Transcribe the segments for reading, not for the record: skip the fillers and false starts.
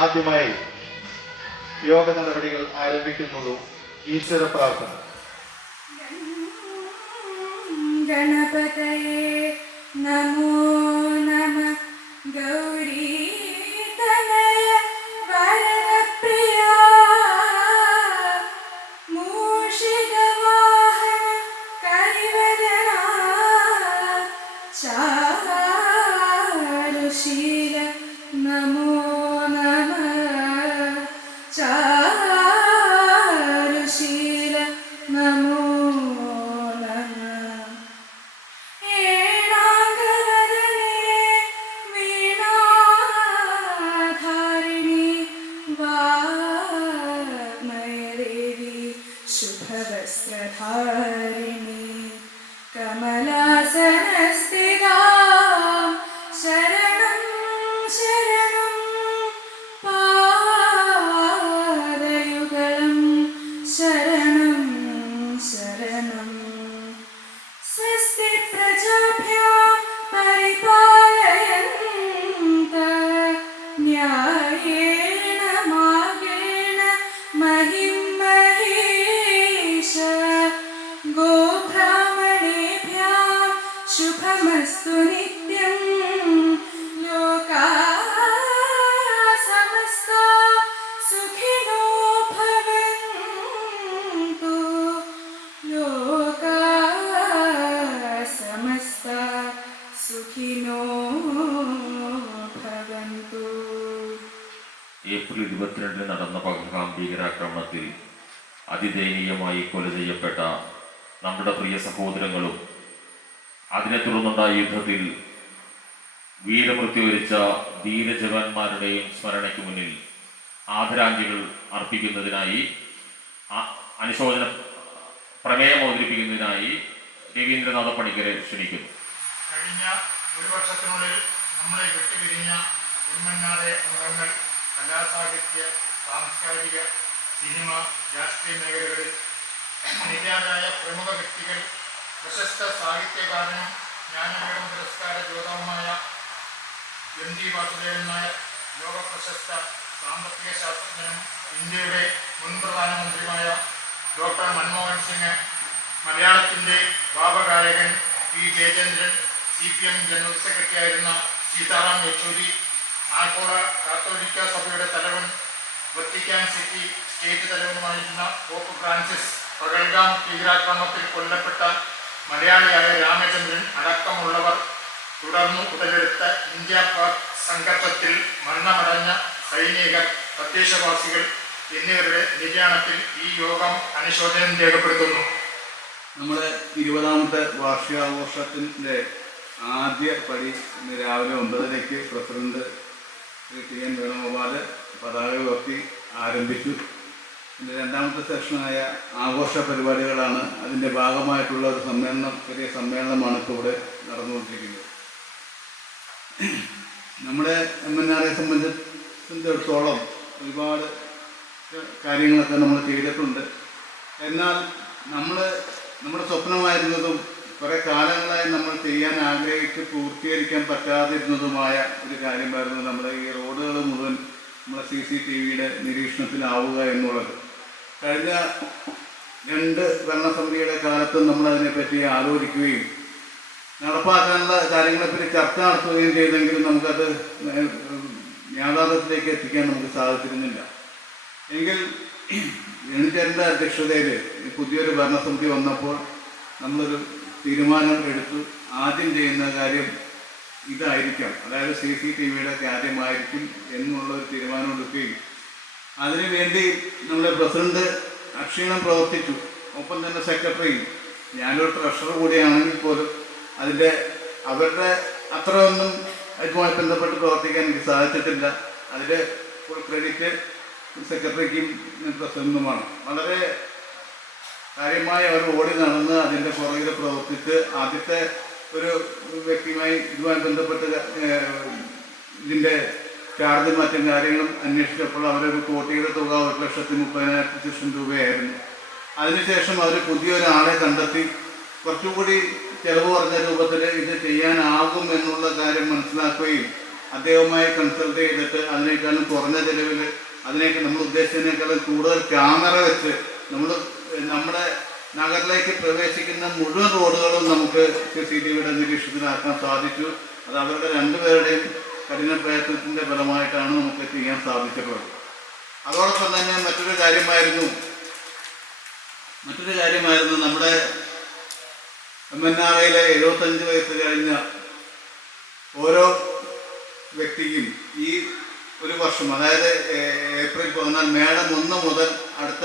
ആദ്യമായി യോഗ നടപടികൾ ആരംഭിക്കുന്നതും ഈശ്വര പ്രാർത്ഥന. ഗണപതയേ നമോ നമ ഗൗരീ തനയ വരദപ്രിയ മൂഷികവാഹന കരിവദന ചാരുശീല നമോ നമ ചാരുശീല നമോ शुभवस्त्रधारिणी कमलासनस्थिता शरणं शरणं पादयुगलं शरणं शरणं स्वस्ति प्रजाभ्यां परिपालयन्त न्यायेन मार्गेण महिं गोब्राह्मणेभ्यः शुभमस्तु नित्यं लोकाः समस्ताः सुखिनो भवन्तु लोकाः समस्ताः सुखिनो भवन्तु. ഏപ്രിൽ 22 നടന്ന പഹൽഗാം ഭീകരാക്രമണത്തിൽ അതിദയനീയമായി കൊല ചെയ്യപ്പെട്ട നമ്മുടെ പ്രിയ സഹോദരങ്ങളും അതിനെ തുടർന്നുണ്ടായ യുദ്ധത്തിൽ വീരമൃത്യു വരിച്ച ധീരജവാന്മാരുടെയും സ്മരണയ്ക്ക് മുന്നിൽ ആദരാഞ്ജലികൾ അർപ്പിക്കുന്നതിനായി അനുശോചന പ്രമേയം അവതരിപ്പിക്കുന്നതിനായി രവീന്ദ്രനാഥ പണിക്കരെ ക്ഷണിക്കുന്നു. കഴിഞ്ഞ ഒരു വർഷത്തിനുള്ളിൽ നമ്മളെ വിട്ടുപിരിഞ്ഞ എംഎൻആർഎ അംഗങ്ങൾ കലാസാഹിത്യ സാംസ്കാരിക സിനിമ രാഷ്ട്രീയ മേഖലകളിൽ നിര്യാതരായ പ്രമുഖ വ്യക്തികൾ പ്രശസ്ത സാഹിത്യകാരനും ജ്ഞാനപീഠം പുരസ്കാര ജേതാവുമായ എം ടി വാസുദേവൻ നായർ, ലോക പ്രശസ്ത സാമ്പത്തിക ശാസ്ത്രജ്ഞനും ഇന്ത്യയുടെ മുൻ പ്രധാനമന്ത്രിയുമായ ഡോക്ടർ മൻമോഹൻ സിംഗ്, മലയാളത്തിൻ്റെ ഭാവഗായകൻ P Jayachandran, CPM general secretary ആയിരുന്ന സീതാറാം യെച്ചൂരി, ആഗോള കാത്തോലിക്ക സഭയുടെ തലവൻ, വത്തിക്കാൻ സിറ്റി സ്റ്റേറ്റ് തലവനുമായിരുന്ന പോപ്പ് ഫ്രാൻസിസ്, പഹൽഗാം ഭീകരാക്രമണത്തിൽ കൊല്ലപ്പെട്ട മലയാളിയായ രാമചന്ദ്രൻ അടക്കമുള്ളവർ, തുടർന്ന് ഉടലെടുത്ത ഇന്ത്യ പാക് സംഘർഷത്തിൽ മരണമടഞ്ഞ സൈനികർ, തദ്ദേശവാസികൾ എന്നിവരുടെ നിര്യാണത്തിൽ ഈ യോഗം അനുശോചനം രേഖപ്പെടുത്തുന്നു. നമ്മുടെ 20ാമത്തെ വാർഷികാഘോഷത്തിൻ്റെ ആദ്യ പടി ഇന്ന് രാവിലെ 9:30 പ്രസിഡന്റ് TN വേണുഗോപാൽ പതാക ഉയർത്തി ആരംഭിച്ചു. ഇതിൻ്റെ 2ാമത്തെ സെഷനായ ആഘോഷ പരിപാടികളാണ്. അതിൻ്റെ ഭാഗമായിട്ടുള്ള ഒരു സമ്മേളനം, ചെറിയ സമ്മേളനമാണ് ഇപ്പോൾ ഇവിടെ നടന്നുകൊണ്ടിരിക്കുന്നത്. നമ്മുടെ MNRയെ സംബന്ധിച്ചിടത്തോളം ഒരുപാട് കാര്യങ്ങളൊക്കെ നമ്മൾ ചെയ്തിട്ടുണ്ട്. എന്നാൽ നമ്മുടെ സ്വപ്നമായിരുന്നതും കുറേ കാലങ്ങളായി നമ്മൾ ചെയ്യാൻ ആഗ്രഹിച്ച് പൂർത്തീകരിക്കാൻ പറ്റാതിരുന്നതുമായ ഒരു കാര്യമായിരുന്നു നമ്മുടെ ഈ റോഡുകൾ മുഴുവൻ നമ്മുടെ CCTVയുടെ നിരീക്ഷണത്തിലാവുക എന്നുള്ളത്. കഴിഞ്ഞ 2 ഭരണസമിതിയുടെ കാലത്തും നമ്മളതിനെപ്പറ്റി ആലോചിക്കുകയും നടപ്പാക്കാനുള്ള കാര്യങ്ങളെപ്പറ്റി ചർച്ച നടത്തുകയും ചെയ്തെങ്കിലും നമുക്കത് യാഥാർത്ഥ്യത്തിലേക്ക് എത്തിക്കാൻ നമുക്ക് സാധിച്ചിരുന്നില്ല. എങ്കിൽ എണിച്ചേരൻ്റെ അധ്യക്ഷതയിൽ പുതിയൊരു ഭരണസമിതി വന്നപ്പോൾ നമ്മളൊരു തീരുമാനം എടുത്തു. ആദ്യം ചെയ്യുന്ന കാര്യം ഇതായിരിക്കാം, അതായത് CCTVയുടെ കാര്യമായിരിക്കും എന്നുള്ളൊരു തീരുമാനം എടുക്കുകയും അതിനുവേണ്ടി നമ്മുടെ പ്രസിഡന്റ് അക്ഷീണം പ്രവർത്തിച്ചു. ഒപ്പം തന്നെ സെക്രട്ടറിയും, ഞാനൊരു ട്രഷറർ കൂടിയാണെങ്കിൽ പോലും അവരുടെ അത്രയൊന്നും അതുമായി ബന്ധപ്പെട്ട് പ്രവർത്തിക്കാൻ എനിക്ക് സാധിച്ചിട്ടില്ല. അതിൻ്റെ ഫുൾ ക്രെഡിറ്റ് സെക്രട്ടറിക്കും പ്രസിഡന്റുമാണ്. വളരെ കാര്യമായി അവർ ഓടി നടന്ന് അതിൻ്റെ പുറകിൽ പ്രവർത്തിച്ച് ആദ്യത്തെ ഒരു വ്യക്തിയുമായി ഇതുമായി ബന്ധപ്പെട്ട് ഇതിൻ്റെ ചാർജും മറ്റും കാര്യങ്ങളും അന്വേഷിച്ചപ്പോൾ അവരൊരു കോടിയുടെ തുക 1,30,000 രൂപയായിരുന്നു. അതിനുശേഷം അവർ പുതിയൊരാളെ കണ്ടെത്തി കുറച്ചുകൂടി ചിലവ് കുറഞ്ഞ രൂപത്തിൽ ഇത് ചെയ്യാനാകും എന്നുള്ള കാര്യം മനസ്സിലാക്കുകയും അദ്ദേഹവുമായി കൺസൾട്ട് ചെയ്തിട്ട് അതിനേക്കാളും കുറഞ്ഞ ചിലവിൽ നമ്മൾ ഉദ്ദേശിച്ചതിനേക്കാളും കൂടുതൽ ക്യാമറ വെച്ച് നമ്മുടെ നഗറിലേക്ക് പ്രവേശിക്കുന്ന മുഴുവൻ റോഡുകളും നമുക്ക് CCTVയുടെ നിരീക്ഷണത്തിലാക്കാൻ സാധിച്ചു. അത് അവരുടെ രണ്ടുപേരുടെയും കഠിന പ്രയത്നത്തിൻ്റെ ഫലമായിട്ടാണ് നമുക്ക് ചെയ്യാൻ സാധിച്ചിട്ടുള്ളത്. അതോടൊപ്പം തന്നെ മറ്റൊരു കാര്യമായിരുന്നു നമ്മുടെ MNRAയിലെ 75 വയസ്സ് കഴിഞ്ഞ ഓരോ വ്യക്തിക്കും ഈ ഒരു വർഷം, അതായത് ഏപ്രിൽ 14 മേടം 1 മുതൽ അടുത്ത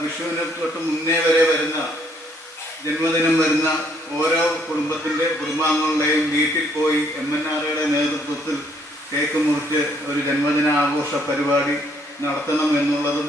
വിഷുവിന് തൊട്ട് മുന്നേ വരെ വരുന്ന ജന്മദിനം വരുന്ന ഓരോ കുടുംബാംഗങ്ങളുടെയും വീട്ടിൽ പോയി MNRAയുടെ നേതൃത്വത്തിൽ കേക്ക് മുറിച്ച് ഒരു ജന്മദിന ആഘോഷ പരിപാടി നടത്തണം എന്നുള്ളതും